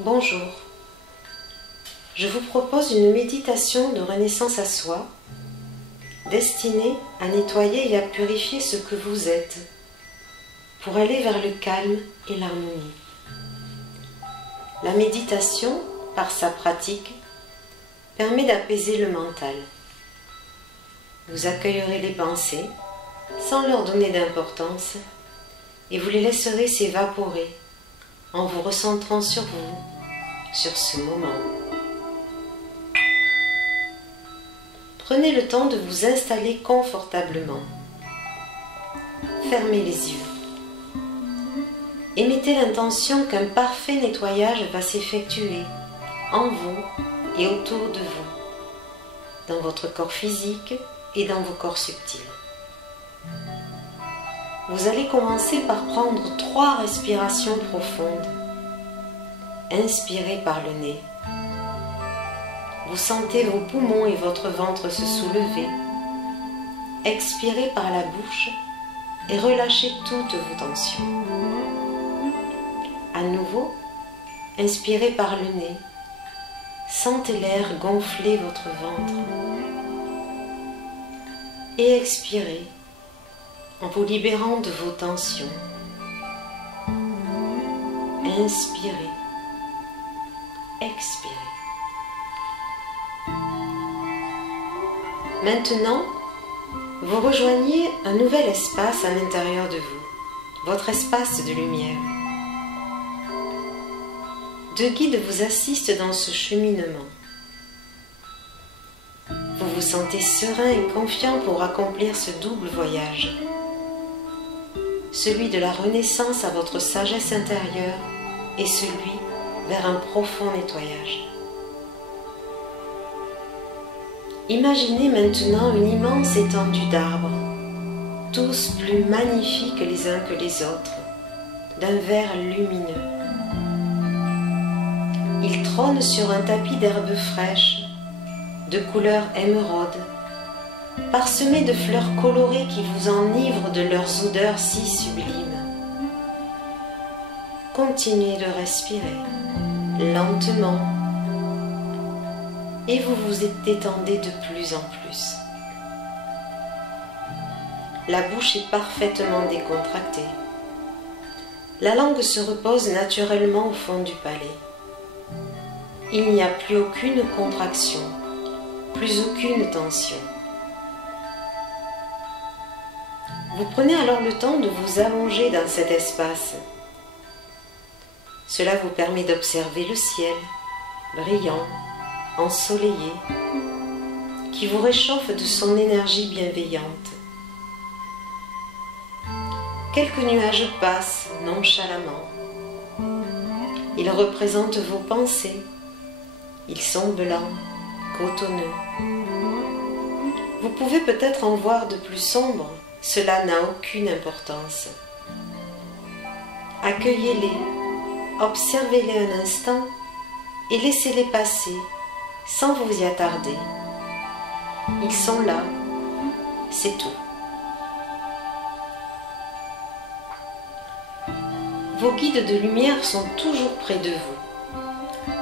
Bonjour, je vous propose une méditation de renaissance à soi destinée à nettoyer et à purifier ce que vous êtes pour aller vers le calme et l'harmonie. La méditation, par sa pratique, permet d'apaiser le mental. Vous accueillerez les pensées sans leur donner d'importance et vous les laisserez s'évaporer en vous recentrant sur vous, sur ce moment. Prenez le temps de vous installer confortablement. Fermez les yeux. Et mettez l'intention qu'un parfait nettoyage va s'effectuer en vous et autour de vous, dans votre corps physique et dans vos corps subtils. Vous allez commencer par prendre 3 respirations profondes. Inspirez par le nez. Vous sentez vos poumons et votre ventre se soulever. Expirez par la bouche et relâchez toutes vos tensions. À nouveau, inspirez par le nez. Sentez l'air gonfler votre ventre. Et expirez en vous libérant de vos tensions. Inspirez. Expirez. Maintenant, vous rejoignez un nouvel espace à l'intérieur de vous, votre espace de lumière. 2 guides vous assistent dans ce cheminement. Vous vous sentez serein et confiant pour accomplir ce double voyage. Celui de la renaissance à votre sagesse intérieure et celui vers un profond nettoyage. Imaginez maintenant une immense étendue d'arbres, tous plus magnifiques les uns que les autres, d'un vert lumineux. Ils trônent sur un tapis d'herbes fraîches, de couleur émeraude, parsemés de fleurs colorées qui vous enivrent de leurs odeurs si sublimes. Continuez de respirer, lentement, et vous vous détendez de plus en plus. La bouche est parfaitement décontractée. La langue se repose naturellement au fond du palais. Il n'y a plus aucune contraction, plus aucune tension. Vous prenez alors le temps de vous allonger dans cet espace. Cela vous permet d'observer le ciel, brillant, ensoleillé, qui vous réchauffe de son énergie bienveillante. Quelques nuages passent nonchalamment. Ils représentent vos pensées. Ils sont blancs, cotonneux. Vous pouvez peut-être en voir de plus sombres, cela n'a aucune importance. Accueillez-les, observez-les un instant et laissez-les passer sans vous y attarder. Ils sont là, c'est tout. Vos guides de lumière sont toujours près de vous.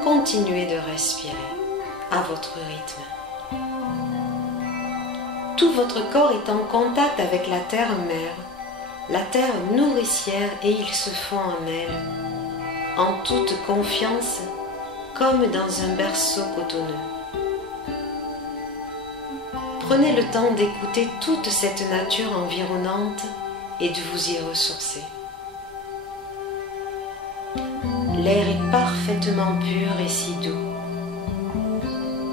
Continuez de respirer à votre rythme. Tout votre corps est en contact avec la terre-mère, la terre nourricière, et il se fond en elle, en toute confiance, comme dans un berceau cotonneux. Prenez le temps d'écouter toute cette nature environnante et de vous y ressourcer. L'air est parfaitement pur et si doux.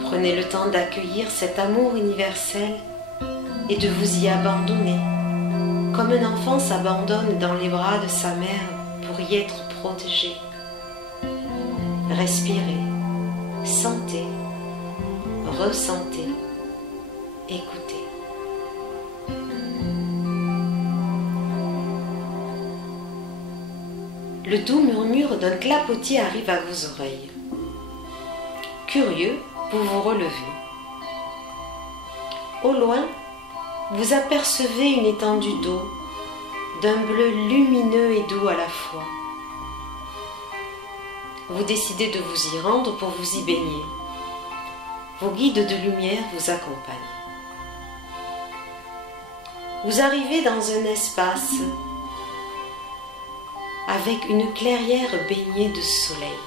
Prenez le temps d'accueillir cet amour universel et de vous y abandonner, comme un enfant s'abandonne dans les bras de sa mère pour y être protégé. Respirez, sentez, ressentez, écoutez. Le doux murmure d'un clapotis arrive à vos oreilles. Curieux, vous vous relevez. Au loin, vous apercevez une étendue d'eau, d'un bleu lumineux et doux à la fois. vous décidez de vous y rendre pour vous y baigner. Vos guides de lumière vous accompagnent. Vous arrivez dans un espace avec une clairière baignée de soleil.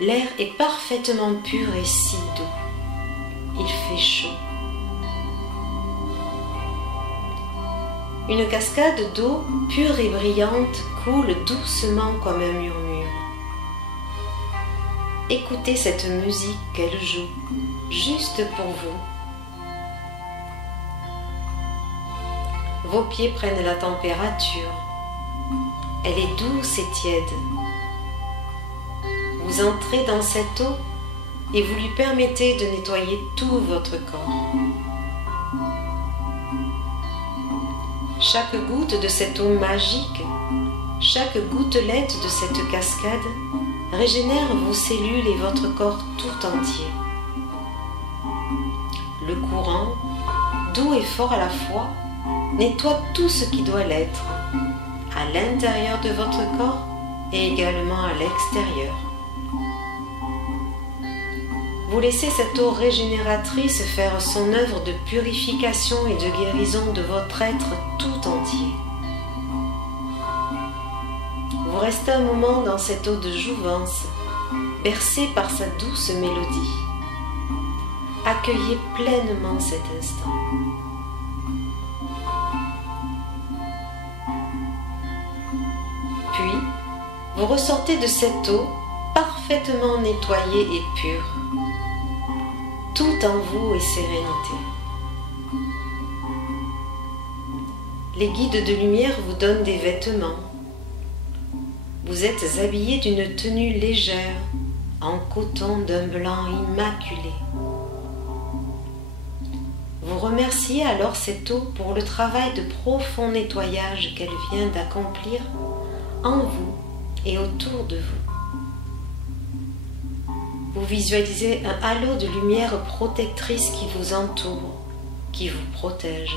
L'air est parfaitement pur et si doux. Il fait chaud. Une cascade d'eau pure et brillante coule doucement comme un murmure. Écoutez cette musique qu'elle joue, juste pour vous. Vos pieds prennent la température. Elle est douce et tiède. Vous entrez dans cette eau et vous lui permettez de nettoyer tout votre corps. Chaque goutte de cette eau magique, chaque gouttelette de cette cascade régénère vos cellules et votre corps tout entier. Le courant, doux et fort à la fois, nettoie tout ce qui doit l'être, à l'intérieur de votre corps et également à l'extérieur. Vous laissez cette eau régénératrice faire son œuvre de purification et de guérison de votre être tout entier. Vous restez un moment dans cette eau de jouvence, bercée par sa douce mélodie. Accueillez pleinement cet instant. Puis, vous ressortez de cette eau parfaitement nettoyée et pure. Tout en vous est sérénité. Les guides de lumière vous donnent des vêtements. Vous êtes habillé d'une tenue légère, en coton d'un blanc immaculé. Vous remerciez alors cette eau pour le travail de profond nettoyage qu'elle vient d'accomplir en vous et autour de vous. Vous visualisez un halo de lumière protectrice qui vous entoure, qui vous protège.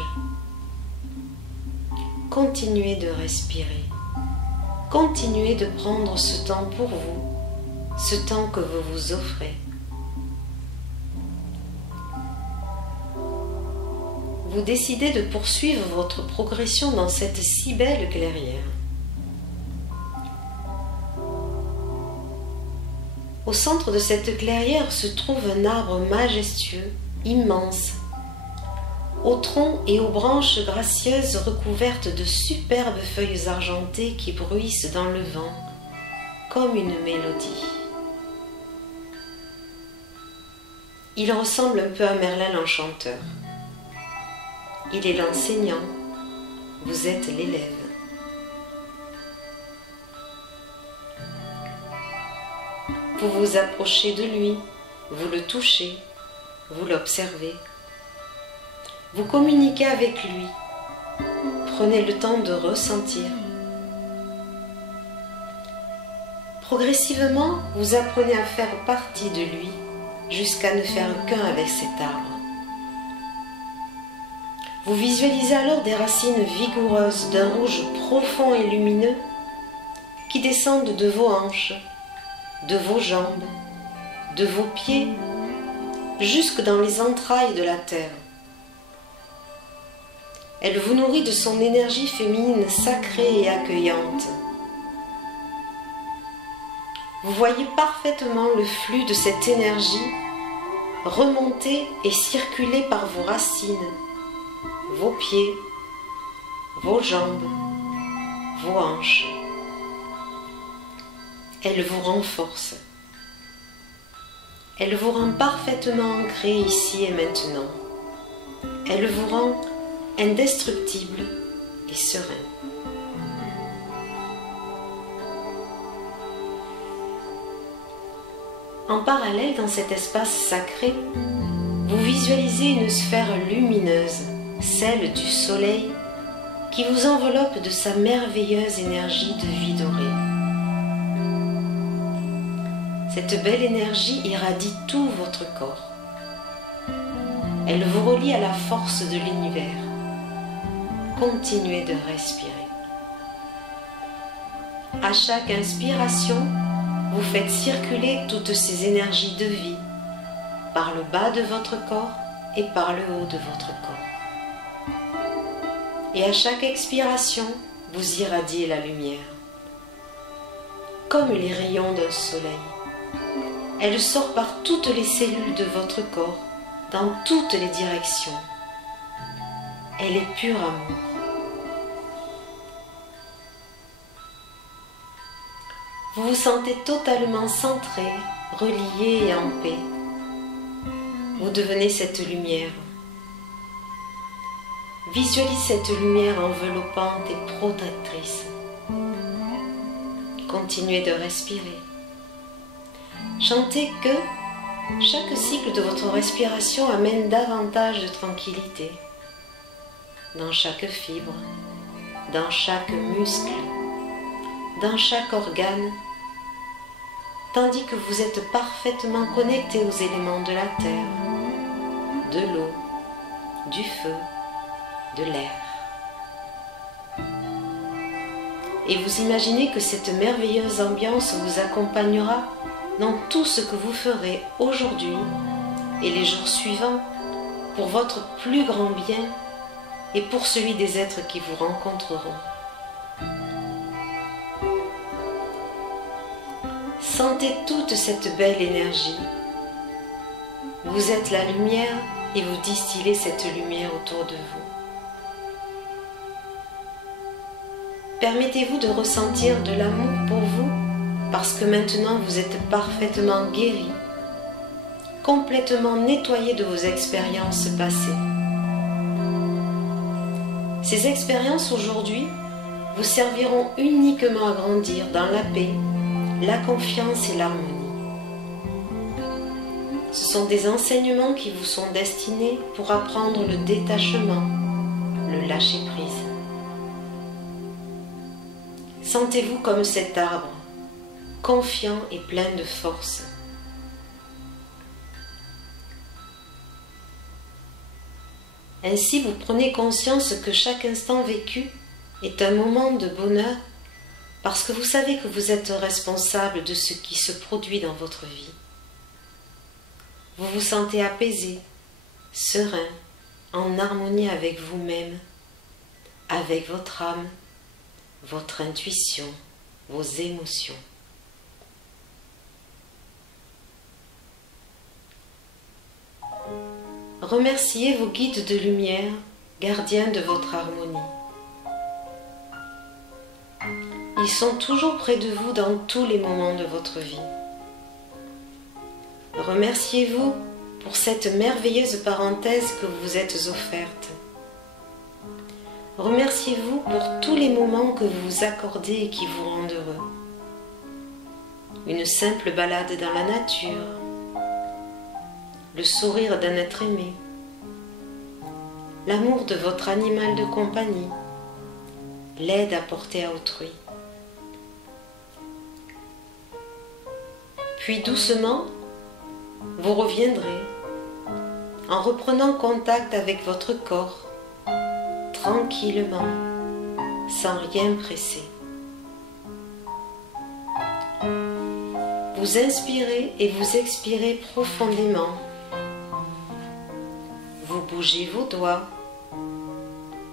Continuez de respirer. Continuez de prendre ce temps pour vous, ce temps que vous vous offrez. Vous décidez de poursuivre votre progression dans cette si belle clairière. Au centre de cette clairière se trouve un arbre majestueux, immense, au tronc et aux branches gracieuses recouvertes de superbes feuilles argentées qui bruissent dans le vent, comme une mélodie. Il ressemble un peu à Merlin l'Enchanteur. Il est l'enseignant, vous êtes l'élève. Vous vous approchez de lui, vous le touchez, vous l'observez. Vous communiquez avec lui. Prenez le temps de ressentir. Progressivement, vous apprenez à faire partie de lui jusqu'à ne faire qu'un avec cet arbre. Vous visualisez alors des racines vigoureuses d'un rouge profond et lumineux qui descendent de vos hanches, de vos jambes, de vos pieds, jusque dans les entrailles de la terre. Elle vous nourrit de son énergie féminine sacrée et accueillante. Vous voyez parfaitement le flux de cette énergie remonter et circuler par vos racines, vos pieds, vos jambes, vos hanches. Elle vous renforce. Elle vous rend parfaitement ancré ici et maintenant. Elle vous rend indestructible et serein. En parallèle, dans cet espace sacré, vous visualisez une sphère lumineuse, celle du soleil, qui vous enveloppe de sa merveilleuse énergie de vie dorée. Cette belle énergie irradie tout votre corps. Elle vous relie à la force de l'univers. Continuez de respirer. À chaque inspiration, vous faites circuler toutes ces énergies de vie par le bas de votre corps et par le haut de votre corps. Et à chaque expiration, vous irradiez la lumière. Comme les rayons d'un soleil, elle sort par toutes les cellules de votre corps, dans toutes les directions. Elle est pur amour. Vous vous sentez totalement centré, relié et en paix. Vous devenez cette lumière. Visualisez cette lumière enveloppante et protectrice. Continuez de respirer. Chantez que chaque cycle de votre respiration amène davantage de tranquillité dans chaque fibre, dans chaque muscle, dans chaque organe, tandis que vous êtes parfaitement connecté aux éléments de la terre, de l'eau, du feu, de l'air. Et vous imaginez que cette merveilleuse ambiance vous accompagnera dans tout ce que vous ferez aujourd'hui et les jours suivants pour votre plus grand bien et pour celui des êtres qui vous rencontreront. Sentez toute cette belle énergie. Vous êtes la lumière et vous distillez cette lumière autour de vous. Permettez-vous de ressentir de l'amour pour vous parce que maintenant vous êtes parfaitement guéri, complètement nettoyé de vos expériences passées. Ces expériences aujourd'hui vous serviront uniquement à grandir dans la paix, la confiance et l'harmonie. Ce sont des enseignements qui vous sont destinés pour apprendre le détachement, le lâcher-prise. Sentez-vous comme cet arbre, confiant et plein de force. Ainsi, vous prenez conscience que chaque instant vécu est un moment de bonheur parce que vous savez que vous êtes responsable de ce qui se produit dans votre vie. Vous vous sentez apaisé, serein, en harmonie avec vous-même, avec votre âme, votre intuition, vos émotions. Remerciez vos guides de lumière, gardiens de votre harmonie. Ils sont toujours près de vous dans tous les moments de votre vie. Remerciez-vous pour cette merveilleuse parenthèse que vous vous êtes offerte. Remerciez-vous pour tous les moments que vous vous accordez et qui vous rendent heureux. Une simple balade dans la nature, le sourire d'un être aimé, l'amour de votre animal de compagnie, l'aide apportée à autrui. Puis doucement, vous reviendrez en reprenant contact avec votre corps, tranquillement, sans rien presser. Vous inspirez et vous expirez profondément. Vous bougez vos doigts,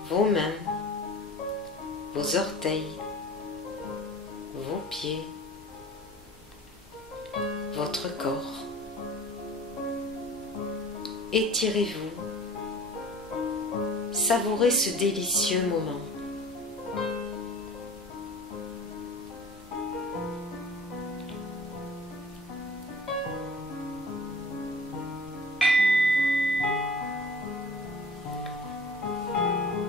vos mains, vos orteils, vos pieds, votre corps. Étirez-vous, savourez ce délicieux moment.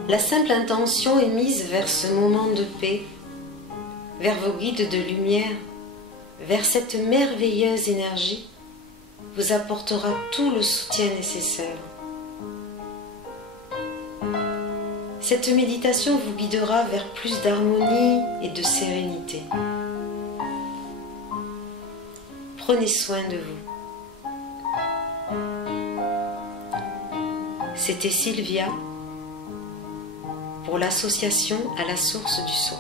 La simple intention émise vers ce moment de paix, vers vos guides de lumière, vers cette merveilleuse énergie, vous apportera tout le soutien nécessaire. Cette méditation vous guidera vers plus d'harmonie et de sérénité. Prenez soin de vous. C'était Sylvia pour l'association à la source du soi.